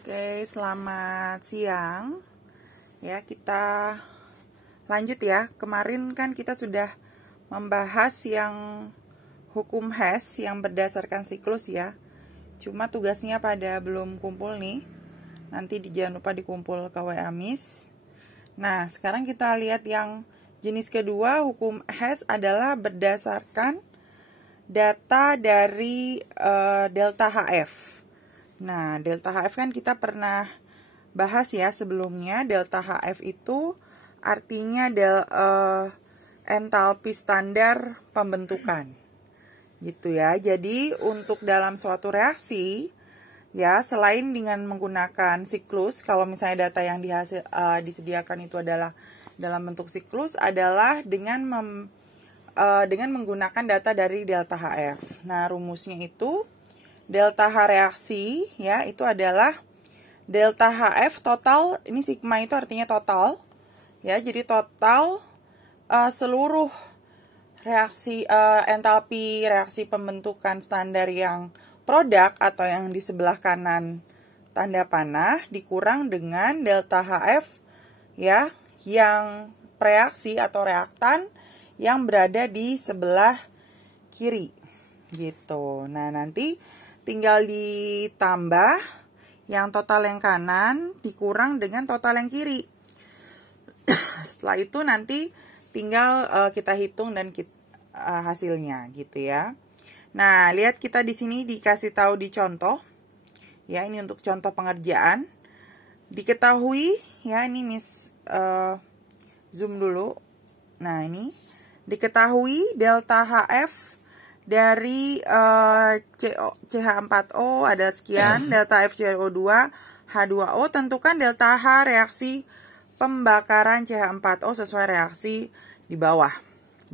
Oke, selamat siang. Ya, kita lanjut ya. Kemarin kan kita sudah membahas yang hukum Hess yang berdasarkan siklus ya. Cuma tugasnya pada belum kumpul nih. Nanti jangan lupa dikumpul ke WA Miss. Nah, sekarang kita lihat yang jenis kedua, hukum Hess adalah berdasarkan data dari delta HF. Nah, delta HF kan kita pernah bahas ya sebelumnya. Delta HF itu artinya entalpi standar pembentukan. Gitu ya. Jadi, untuk dalam suatu reaksi, ya selain dengan menggunakan siklus, kalau misalnya data yang disediakan itu adalah dalam bentuk siklus, adalah dengan menggunakan data dari delta HF. Nah, rumusnya itu delta H reaksi ya, itu adalah delta HF total, ini sigma itu artinya total. Ya, jadi total seluruh reaksi entalpi reaksi pembentukan standar yang produk atau yang di sebelah kanan tanda panah dikurang dengan delta HF ya, yang reaksi atau reaktan yang berada di sebelah kiri gitu. Nah, nanti tinggal ditambah yang total yang kanan dikurang dengan total yang kiri. Setelah itu nanti tinggal kita hitung dan hasilnya gitu ya. Nah, lihat kita di sini dikasih tahu di contoh. Ya, ini untuk contoh pengerjaan. Diketahui ya, ini Miss zoom dulu. Nah, ini diketahui delta HF dari CH4O ada sekian, delta FCO2 H2O, tentukan delta H reaksi pembakaran CH4O sesuai reaksi di bawah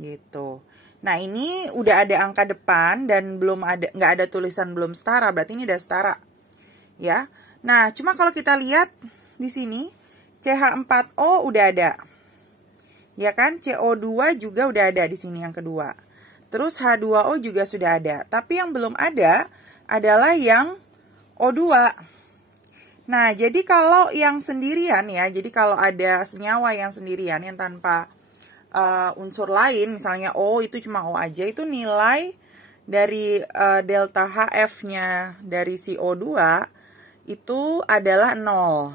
gitu. Nah, ini udah ada angka depan dan nggak ada tulisan belum setara, berarti ini udah setara ya. Nah, cuma kalau kita lihat di sini CH4O udah ada. Ya kan, CO2 juga udah ada di sini yang kedua. Terus H2O juga sudah ada. Tapi yang belum ada adalah yang O2. Nah, jadi kalau yang sendirian ya, jadi kalau ada senyawa yang sendirian yang tanpa unsur lain, misalnya O itu cuma O aja, itu nilai dari delta HF-nya dari si O2 itu adalah 0.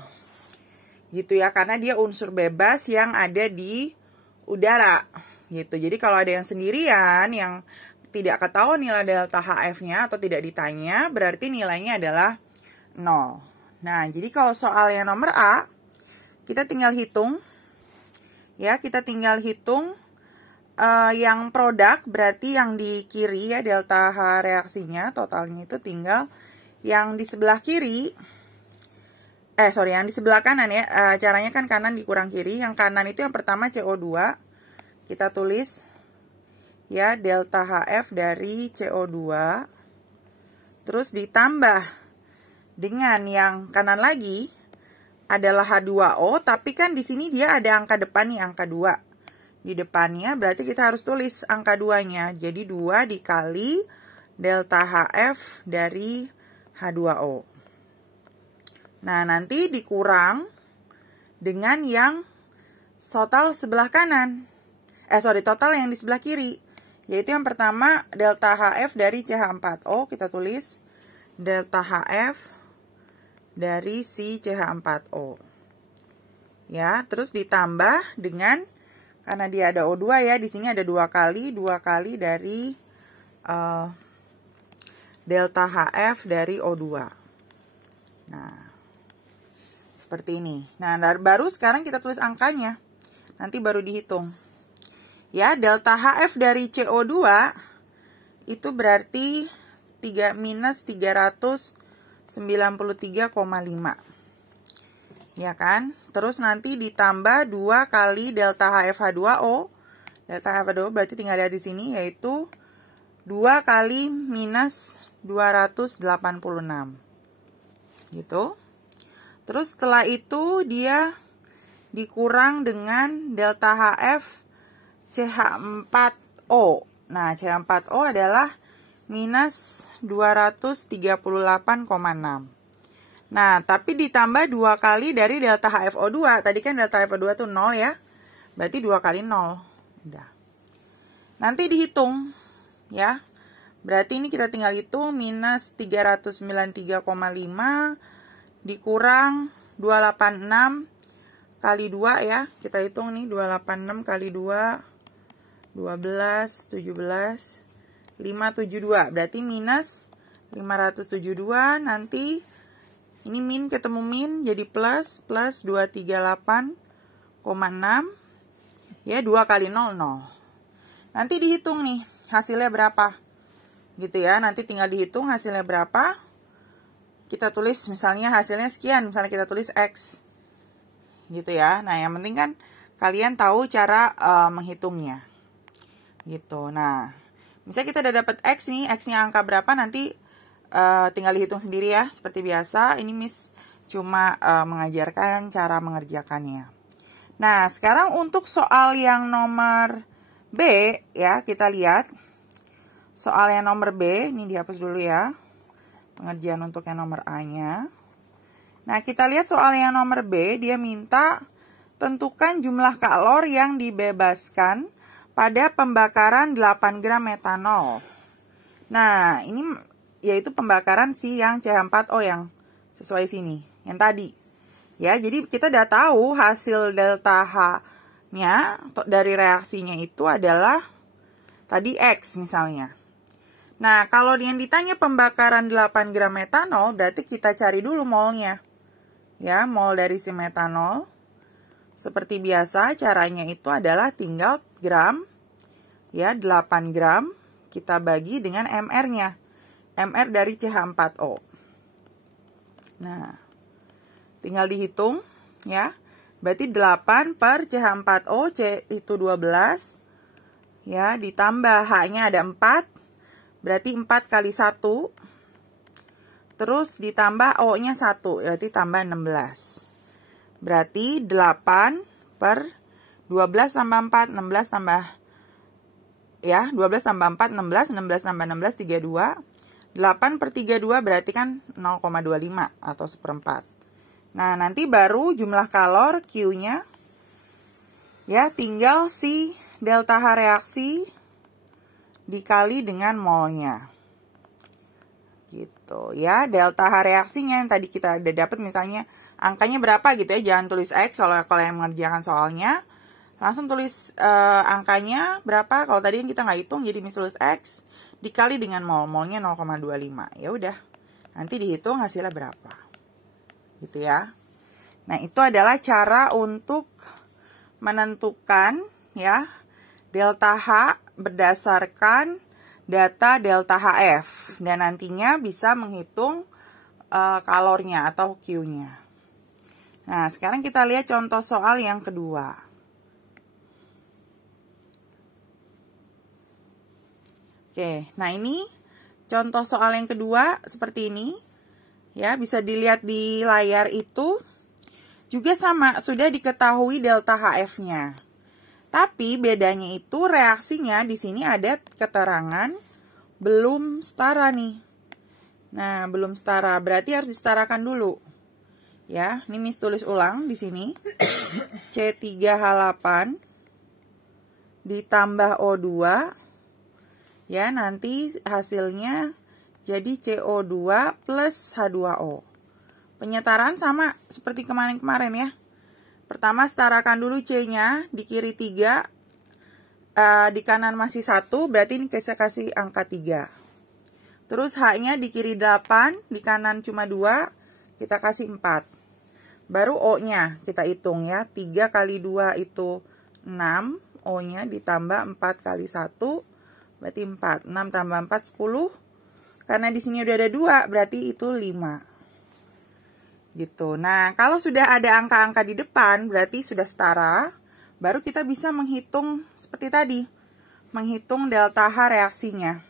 Gitu ya, karena dia unsur bebas yang ada di udara gitu. Jadi kalau ada yang sendirian yang tidak ketahuan nilai delta HF-nya atau tidak ditanya, berarti nilainya adalah 0. Nah, jadi kalau soal yang nomor A, kita tinggal hitung ya, kita tinggal hitung yang produk, berarti yang di kiri ya, delta H reaksinya totalnya itu tinggal yang di sebelah kiri. Yang di sebelah kanan ya, caranya kan kanan dikurang kiri. Yang kanan itu yang pertama CO2, kita tulis ya delta HF dari CO2, terus ditambah dengan yang kanan lagi adalah H2O, tapi kan di sini dia ada angka depan nih, angka 2 di depannya, berarti kita harus tulis angka 2-nya, jadi 2 dikali delta HF dari H2O. Nah, nanti dikurang dengan yang total sebelah kanan. Total yang di sebelah kiri. Yaitu yang pertama, delta HF dari CH4O. Kita tulis delta HF dari si CH4O. Ya, terus ditambah dengan, karena dia ada O2 ya, di sini ada 2 kali dari delta HF dari O2. Nah, seperti ini. Nah, baru sekarang kita tulis angkanya. Nanti baru dihitung. Ya, delta HF dari CO2 itu berarti minus 393,5. Ya kan? Terus nanti ditambah 2 kali delta HF-H2O. Delta HF-H2O berarti tinggal lihat di sini, yaitu 2 kali minus 286. Gitu. Terus setelah itu dia dikurang dengan delta HF CH4O. Nah, CH4O adalah minus 238,6. Nah, tapi ditambah 2 kali dari delta HFO2. Tadi kan delta HFO2 tuh 0 ya. Berarti 2 kali 0. Udah. Nanti dihitung ya. Berarti ini kita tinggal hitung minus 393,5 dikurang 286 kali 2 ya. Kita hitung nih 286 kali 2, 12, 17, 572. Berarti minus 572. Nanti ini min ketemu min jadi plus 238,6 ya, 2 kali 0, 0. Nanti dihitung nih hasilnya berapa gitu ya. Nanti tinggal dihitung hasilnya berapa. Kita tulis misalnya hasilnya sekian, misalnya kita tulis X gitu ya. Nah, yang penting kan kalian tahu cara menghitungnya gitu. Nah, misalnya kita udah dapat X nih, X-nya angka berapa, nanti tinggal dihitung sendiri ya. Seperti biasa, ini Miss cuma mengajarkan cara mengerjakannya. Nah, sekarang untuk soal yang nomor B ya, kita lihat. Soal yang nomor B, ini dihapus dulu ya. Pengerjaan untuk yang nomor A-nya. Nah, kita lihat soal yang nomor B, dia minta tentukan jumlah kalor yang dibebaskan pada pembakaran 8 gram metanol. Nah, ini yaitu pembakaran si yang CH4O yang sesuai sini, yang tadi. Ya, jadi kita udah tahu hasil delta H-nya dari reaksinya itu adalah tadi X misalnya. Nah, kalau yang ditanya pembakaran 8 gram metanol, berarti kita cari dulu molnya. Ya, mol dari si metanol. Seperti biasa, caranya itu adalah tinggal gram. Ya, 8 gram kita bagi dengan MR-nya. MR dari CH4O. Nah, tinggal dihitung ya. Berarti 8 per CH4O, C itu 12. Ya, ditambah H-nya ada 4. Berarti 4 kali 1. Terus ditambah O-nya 1. Berarti tambah 16. Berarti 8 per 12 tambah 4. 16 tambah ya, 12 tambah 4, 16. 16 tambah 16, 32. 8 per 32 berarti kan 0,25 atau 1/4. Nah, nanti baru jumlah kalor Q-nya. Ya, tinggal si delta H reaksi dikali dengan molnya. Gitu ya, delta H reaksinya yang tadi kita udah dapat misalnya angkanya berapa gitu ya. Jangan tulis X kalau yang mengerjakan soalnya. Langsung tulis angkanya berapa. Kalau tadi kita nggak hitung, jadi tulis X dikali dengan mol. Molnya 0,25. Ya udah. Nanti dihitung hasilnya berapa. Gitu ya. Nah, itu adalah cara untuk menentukan ya delta H berdasarkan data delta HF. Dan nantinya bisa menghitung kalornya atau Q-nya. Nah, sekarang kita lihat contoh soal yang kedua. Oke, nah ini contoh soal yang kedua seperti ini. Ya, bisa dilihat di layar itu. Juga sama, sudah diketahui delta HF-nya. Tapi bedanya itu reaksinya di sini ada keterangan belum setara nih. Nah, belum setara, berarti harus disetarakan dulu. Ya, ini Miss tulis ulang di sini. C3H8 ditambah O2. Ya, nanti hasilnya jadi CO2 plus H2O. Penyetaraan sama seperti kemarin-kemarin ya. Pertama setarakan dulu C-nya, di kiri 3, di kanan masih 1, berarti ini saya kasih angka 3. Terus H-nya di kiri 8, di kanan cuma 2, kita kasih 4. Baru O-nya kita hitung ya, 3 kali 2 itu 6, O-nya ditambah 4 kali 1, berarti 4. 6 tambah 4, 10. Karena di sini udah ada 2, berarti itu 5. Gitu. Nah, kalau sudah ada angka-angka di depan, berarti sudah setara. Baru kita bisa menghitung seperti tadi. Menghitung delta H reaksinya.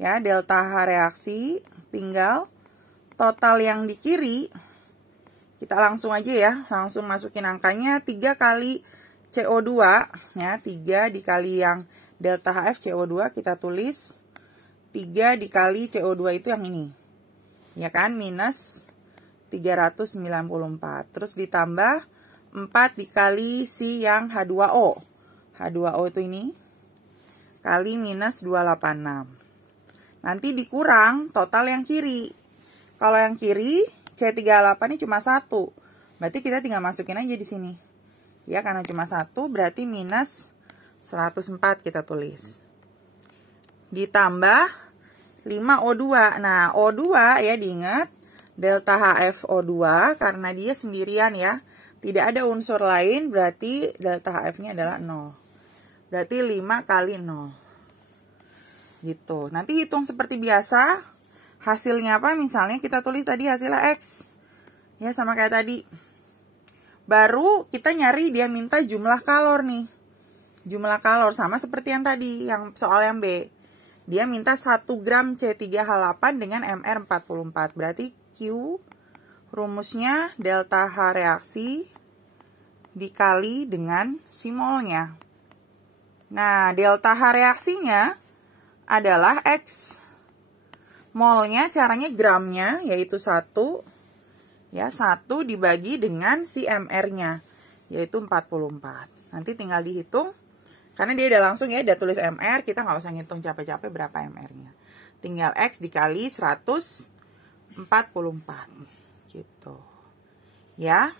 Ya, delta H reaksi tinggal total yang di kiri. Kita langsung aja ya, langsung masukin angkanya 3 kali CO2. Ya, 3 dikali yang delta HF CO2 kita tulis 3 dikali CO2 itu yang ini. Ya kan? Minus 394. Terus ditambah 4 dikali si yang H2O. H2O itu ini. Kali minus 286. Nanti dikurang total yang kiri. Kalau yang kiri C38 ini cuma 1. Berarti kita tinggal masukin aja di sini. Ya, karena cuma 1 berarti minus 104 kita tulis. Ditambah 5O2. Nah, O2 ya diingat delta HFO2 karena dia sendirian ya. Tidak ada unsur lain berarti delta HF-nya adalah 0. Berarti 5 kali 0. Gitu. Nanti hitung seperti biasa. Hasilnya apa? Misalnya kita tulis tadi hasilnya X. Ya, sama kayak tadi. Baru kita nyari dia minta jumlah kalor nih. Jumlah kalor sama seperti yang tadi, yang soal yang B. Dia minta 1 gram C3H8 dengan MR44. Berarti Q rumusnya delta H reaksi dikali dengan si molnya. Nah, delta H reaksinya adalah X. Molnya caranya gramnya yaitu 1. Ya, 1 dibagi dengan si MR-nya yaitu 44. Nanti tinggal dihitung. Karena dia udah langsung ya, udah tulis MR, kita nggak usah ngitung capek-capek berapa MR-nya. Tinggal X dikali 144. Gitu. Ya.